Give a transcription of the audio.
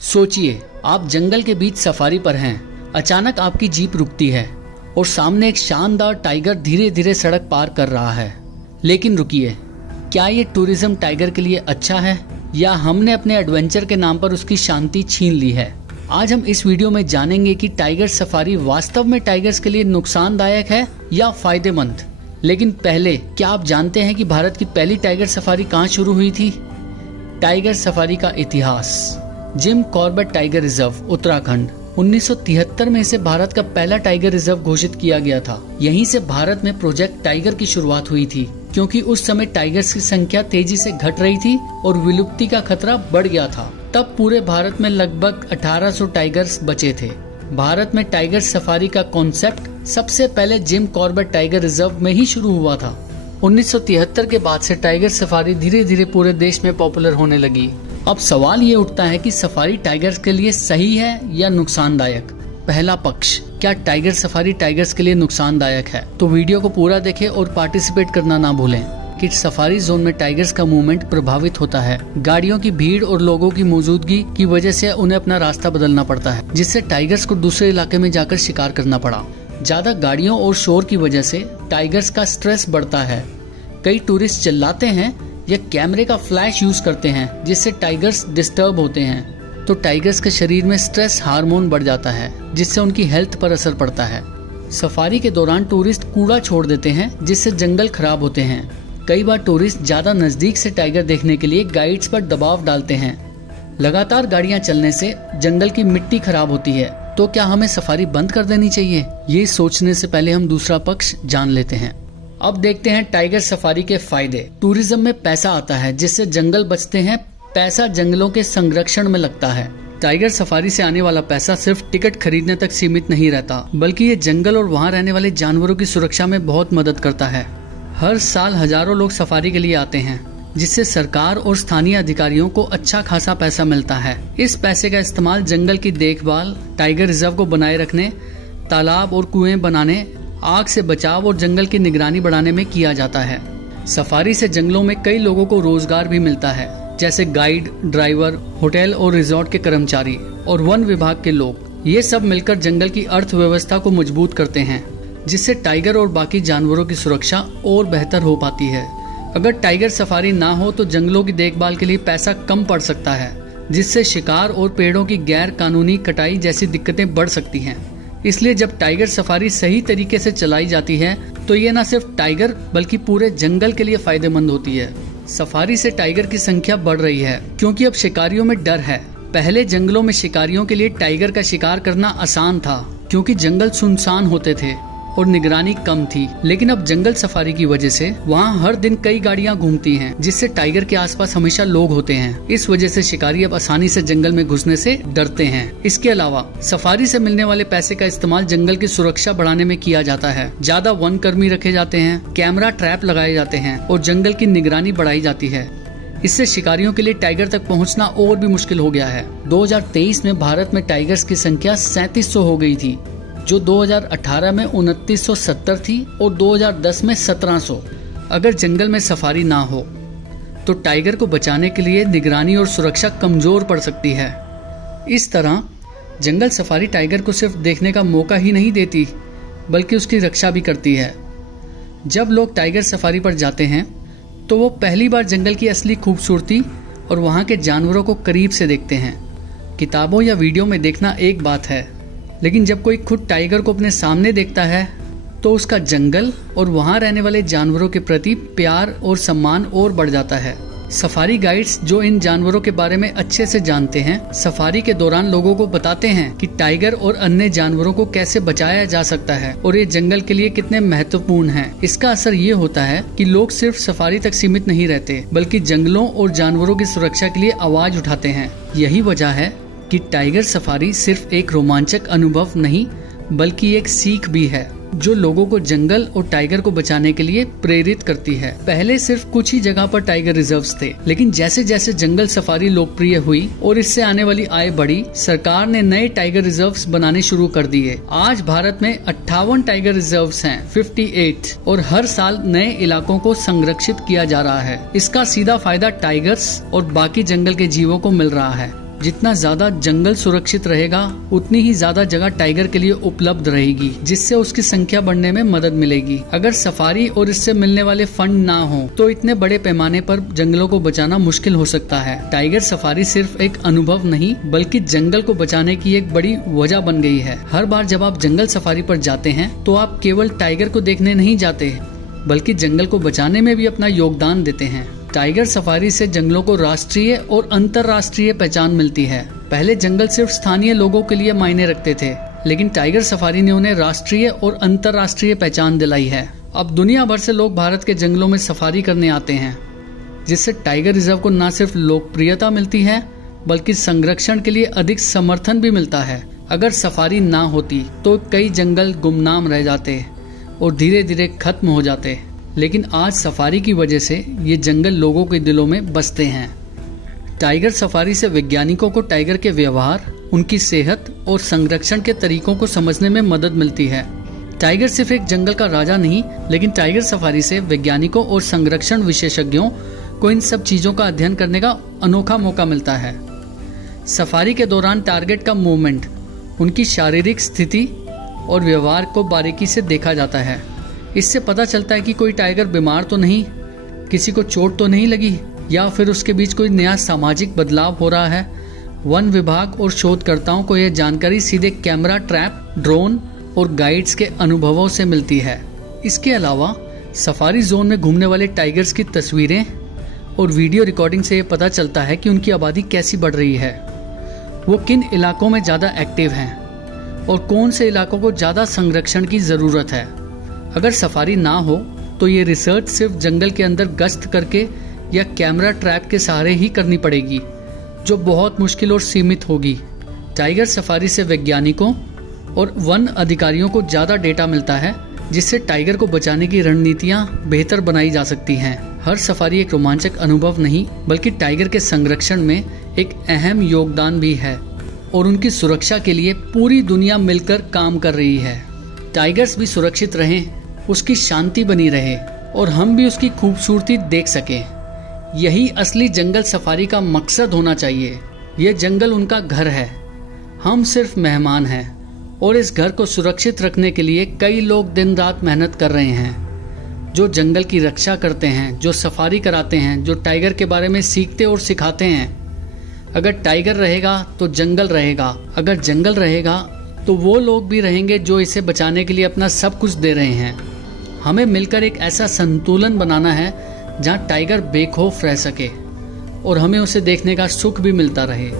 सोचिए, आप जंगल के बीच सफारी पर हैं। अचानक आपकी जीप रुकती है और सामने एक शानदार टाइगर धीरे धीरे सड़क पार कर रहा है। लेकिन रुकिए, क्या ये टूरिज्म टाइगर के लिए अच्छा है या हमने अपने एडवेंचर के नाम पर उसकी शांति छीन ली है? आज हम इस वीडियो में जानेंगे कि टाइगर सफारी वास्तव में टाइगर्स के लिए नुकसानदायक है या फायदेमंद। लेकिन पहले, क्या आप जानते हैं कि भारत की पहली टाइगर सफारी कहाँ शुरू हुई थी? टाइगर सफारी का इतिहास। Jim Corbett tiger reserve, Uttarakhand. 1973 में इसे भारत का पहला टाइगर रिजर्व घोषित किया गया था। यहीं से भारत में प्रोजेक्ट टाइगर की शुरुआत हुई थी, क्योंकि उस समय टाइगर्स की संख्या तेजी से घट रही थी और विलुप्ति का खतरा बढ़ गया था। तब पूरे भारत में लगभग 1800 टाइगर्स बचे थे। भारत में टाइगर सफारी का कॉन्सेप्ट सबसे पहले जिम कॉर्बेट टाइगर रिजर्व में ही शुरू हुआ था। 1973 के बाद से टाइगर सफारी धीरे धीरे पूरे देश में पॉपुलर होने लगी। अब सवाल ये उठता है कि सफारी टाइगर्स के लिए सही है या नुकसानदायक। पहला पक्ष, क्या टाइगर सफारी टाइगर्स के लिए नुकसानदायक है? तो वीडियो को पूरा देखें और पार्टिसिपेट करना ना भूलें। कि सफारी जोन में टाइगर्स का मूवमेंट प्रभावित होता है। गाड़ियों की भीड़ और लोगों की मौजूदगी की वजह से उन्हें अपना रास्ता बदलना पड़ता है, जिससे टाइगर्स को दूसरे इलाके में जाकर शिकार करना पड़ा। ज्यादा गाड़ियों और शोर की वजह से टाइगर्स का स्ट्रेस बढ़ता है। कई टूरिस्ट चिल्लाते हैं या कैमरे का फ्लैश यूज करते हैं, जिससे टाइगर्स डिस्टर्ब होते हैं। तो टाइगर्स के शरीर में स्ट्रेस हार्मोन बढ़ जाता है, जिससे उनकी हेल्थ पर असर पड़ता है। सफारी के दौरान टूरिस्ट कूड़ा छोड़ देते हैं, जिससे जंगल खराब होते हैं। कई बार टूरिस्ट ज्यादा नजदीक से टाइगर देखने के लिए गाइड्स पर दबाव डालते हैं। लगातार गाड़ियां चलने से जंगल की मिट्टी खराब होती है। तो क्या हमें सफारी बंद कर देनी चाहिए? ये सोचने से पहले हम दूसरा पक्ष जान लेते हैं। अब देखते हैं टाइगर सफारी के फायदे। टूरिज्म में पैसा आता है, जिससे जंगल बचते हैं। पैसा जंगलों के संरक्षण में लगता है। टाइगर सफारी से आने वाला पैसा सिर्फ टिकट खरीदने तक सीमित नहीं रहता, बल्कि ये जंगल और वहाँ रहने वाले जानवरों की सुरक्षा में बहुत मदद करता है। हर साल हजारों लोग सफारी के लिए आते हैं, जिससे सरकार और स्थानीय अधिकारियों को अच्छा खासा पैसा मिलता है। इस पैसे का इस्तेमाल जंगल की देखभाल, टाइगर रिजर्व को बनाए रखने, तालाब और कुएं बनाने, आग से बचाव और जंगल की निगरानी बढ़ाने में किया जाता है। सफारी से जंगलों में कई लोगों को रोजगार भी मिलता है, जैसे गाइड, ड्राइवर, होटल और रिजॉर्ट के कर्मचारी और वन विभाग के लोग। ये सब मिलकर जंगल की अर्थव्यवस्था को मजबूत करते हैं, जिससे टाइगर और बाकी जानवरों की सुरक्षा और बेहतर हो पाती है। अगर टाइगर सफारी ना हो तो जंगलों की देखभाल के लिए पैसा कम पड़ सकता है, जिससे शिकार और पेड़ों की गैर कानूनी कटाई जैसी दिक्कतें बढ़ सकती हैं। इसलिए जब टाइगर सफारी सही तरीके से चलाई जाती है तो ये न सिर्फ टाइगर बल्कि पूरे जंगल के लिए फायदेमंद होती है। सफारी से टाइगर की संख्या बढ़ रही है, क्योंकि अब शिकारियों में डर है। पहले जंगलों में शिकारियों के लिए टाइगर का शिकार करना आसान था, क्योंकि जंगल सुनसान होते थे और निगरानी कम थी। लेकिन अब जंगल सफारी की वजह से वहाँ हर दिन कई गाड़ियाँ घूमती हैं, जिससे टाइगर के आसपास हमेशा लोग होते हैं। इस वजह से शिकारी अब आसानी से जंगल में घुसने से डरते हैं। इसके अलावा सफारी से मिलने वाले पैसे का इस्तेमाल जंगल की सुरक्षा बढ़ाने में किया जाता है। ज्यादा वन कर्मी रखे जाते हैं, कैमरा ट्रैप लगाए जाते हैं और जंगल की निगरानी बढ़ाई जाती है। इससे शिकारियों के लिए टाइगर तक पहुँचना और भी मुश्किल हो गया है। 2023 में भारत में टाइगर्स की संख्या 3700 हो गई थी, जो 2018 में 2970 थी और 2010 में 1700। अगर जंगल में सफारी ना हो तो टाइगर को बचाने के लिए निगरानी और सुरक्षा कमजोर पड़ सकती है। इस तरह जंगल सफारी टाइगर को सिर्फ देखने का मौका ही नहीं देती, बल्कि उसकी रक्षा भी करती है। जब लोग टाइगर सफारी पर जाते हैं तो वो पहली बार जंगल की असली खूबसूरती और वहाँ के जानवरों को करीब से देखते हैं। किताबों या वीडियो में देखना एक बात है, लेकिन जब कोई खुद टाइगर को अपने सामने देखता है तो उसका जंगल और वहाँ रहने वाले जानवरों के प्रति प्यार और सम्मान और बढ़ जाता है। सफारी गाइड्स, जो इन जानवरों के बारे में अच्छे से जानते हैं, सफारी के दौरान लोगों को बताते हैं कि टाइगर और अन्य जानवरों को कैसे बचाया जा सकता है और ये जंगल के लिए कितने महत्वपूर्ण हैं। इसका असर ये होता है कि लोग सिर्फ सफारी तक सीमित नहीं रहते, बल्कि जंगलों और जानवरों की सुरक्षा के लिए आवाज उठाते हैं। यही वजह है कि टाइगर सफारी सिर्फ एक रोमांचक अनुभव नहीं, बल्कि एक सीख भी है, जो लोगों को जंगल और टाइगर को बचाने के लिए प्रेरित करती है। पहले सिर्फ कुछ ही जगह पर टाइगर रिजर्व्स थे, लेकिन जैसे जैसे जंगल सफारी लोकप्रिय हुई और इससे आने वाली आय बढ़ी, सरकार ने नए टाइगर रिजर्व्स बनाने शुरू कर दिए। आज भारत में 58 टाइगर रिजर्व्स हैं, 58, और हर साल नए इलाकों को संरक्षित किया जा रहा है। इसका सीधा फायदा टाइगर्स और बाकी जंगल के जीवों को मिल रहा है। जितना ज्यादा जंगल सुरक्षित रहेगा उतनी ही ज्यादा जगह टाइगर के लिए उपलब्ध रहेगी, जिससे उसकी संख्या बढ़ने में मदद मिलेगी। अगर सफारी और इससे मिलने वाले फंड ना हो तो इतने बड़े पैमाने पर जंगलों को बचाना मुश्किल हो सकता है। टाइगर सफारी सिर्फ एक अनुभव नहीं बल्कि जंगल को बचाने की एक बड़ी वजह बन गई है। हर बार जब आप जंगल सफारी पर जाते हैं तो आप केवल टाइगर को देखने नहीं जाते बल्कि जंगल को बचाने में भी अपना योगदान देते हैं। टाइगर सफारी से जंगलों को राष्ट्रीय और अंतर्राष्ट्रीय पहचान मिलती है। पहले जंगल सिर्फ स्थानीय लोगों के लिए मायने रखते थे, लेकिन टाइगर सफारी ने उन्हें राष्ट्रीय और अंतर्राष्ट्रीय पहचान दिलाई है। अब दुनिया भर से लोग भारत के जंगलों में सफारी करने आते हैं, जिससे टाइगर रिजर्व को न सिर्फ लोकप्रियता मिलती है बल्कि संरक्षण के लिए अधिक समर्थन भी मिलता है। अगर सफारी ना होती तो कई जंगल गुमनाम रह जाते और धीरे धीरे खत्म हो जाते, लेकिन आज सफारी की वजह से ये जंगल लोगों के दिलों में बसते हैं। टाइगर सफारी से वैज्ञानिकों को टाइगर के व्यवहार, उनकी सेहत और संरक्षण के तरीकों को समझने में मदद मिलती है। टाइगर सिर्फ एक जंगल का राजा नहीं, लेकिन टाइगर सफारी से वैज्ञानिकों और संरक्षण विशेषज्ञों को इन सब चीजों का अध्ययन करने का अनोखा मौका मिलता है। सफारी के दौरान टारगेट का मूवमेंट, उनकी शारीरिक स्थिति और व्यवहार को बारीकी से देखा जाता है। इससे पता चलता है कि कोई टाइगर बीमार तो नहीं, किसी को चोट तो नहीं लगी या फिर उसके बीच कोई नया सामाजिक बदलाव हो रहा है। वन विभाग और शोधकर्ताओं को यह जानकारी सीधे कैमरा ट्रैप, ड्रोन और गाइड्स के अनुभवों से मिलती है। इसके अलावा सफारी जोन में घूमने वाले टाइगर्स की तस्वीरें और वीडियो रिकॉर्डिंग से ये पता चलता है कि उनकी आबादी कैसी बढ़ रही है, वो किन इलाकों में ज़्यादा एक्टिव हैं और कौन से इलाकों को ज़्यादा संरक्षण की ज़रूरत है। अगर सफारी ना हो तो ये रिसर्च सिर्फ जंगल के अंदर गश्त करके या कैमरा ट्रैप के सहारे ही करनी पड़ेगी, जो बहुत मुश्किल और सीमित होगी। टाइगर सफारी से वैज्ञानिकों और वन अधिकारियों को ज़्यादा डेटा मिलता है, जिससे टाइगर को बचाने की रणनीतियाँ बेहतर बनाई जा सकती हैं। हर सफारी एक रोमांचक अनुभव नहीं बल्कि टाइगर के संरक्षण में एक अहम योगदान भी है और उनकी सुरक्षा के लिए पूरी दुनिया मिलकर काम कर रही है। टाइगर्स भी सुरक्षित रहें, उसकी शांति बनी रहे और हम भी उसकी खूबसूरती देख सकें। यही असली जंगल सफारी का मकसद होना चाहिए। ये जंगल उनका घर है, हम सिर्फ मेहमान हैं और इस घर को सुरक्षित रखने के लिए कई लोग दिन रात मेहनत कर रहे हैं, जो जंगल की रक्षा करते हैं, जो सफारी कराते हैं, जो टाइगर के बारे में सीखते और सिखाते हैं। अगर टाइगर रहेगा तो जंगल रहेगा, अगर जंगल रहेगा तो वो लोग भी रहेंगे जो इसे बचाने के लिए अपना सब कुछ दे रहे हैं। हमें मिलकर एक ऐसा संतुलन बनाना है जहां टाइगर बेखौफ रह सके और हमें उसे देखने का सुख भी मिलता रहे।